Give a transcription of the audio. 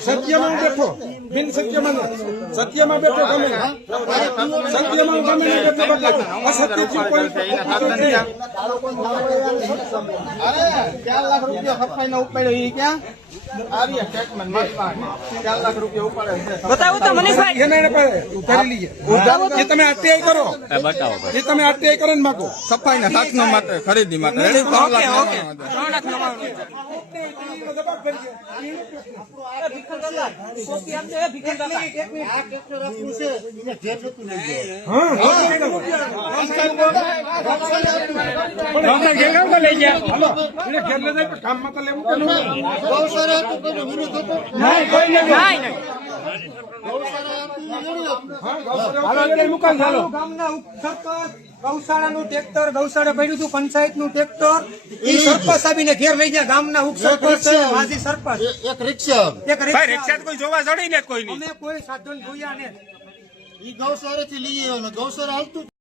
સત્યમાં બેઠો બિન સત્યમાં સત્યમાં બેઠો ગમે સત્યમાં ગમે બેઠો બદલાવો અસત્યથી કોઈ 4 લાખ રૂપિયા ખપાઈને ઉપાડ્યો એ ક્યાં આવ્યા સ્ટેટમેન્ટ મારી 4 લાખ રૂપિયા ઉપાડે બતાવો તો મનીષભાઈ એને ઉધારી લઈએ જે તમે આરટીઆઈ કરો એ તમે આરટીઆઈ કરો ને માગો સફાઈના શાસનો માટે ખરીદી માટે 3 લાખ કામમાં તો લેવું ગૌશાળાનું ટ્રેક્ટર ગૌશાળા પડ્યું હતું પંચાયત નું ટ્રેક્ટર એ સરપંચ આવીને ઘેર લઈ ગયા ગામના ઉપસરપંચ માજી સરપંચ એક રિક્ષા કોઈ જોવા જડી ને કોઈ અમે કોઈ સાધન જોયા ને ઈ ગૌશાળાથી લઈ આવ્યો ગૌશાળા હાલતું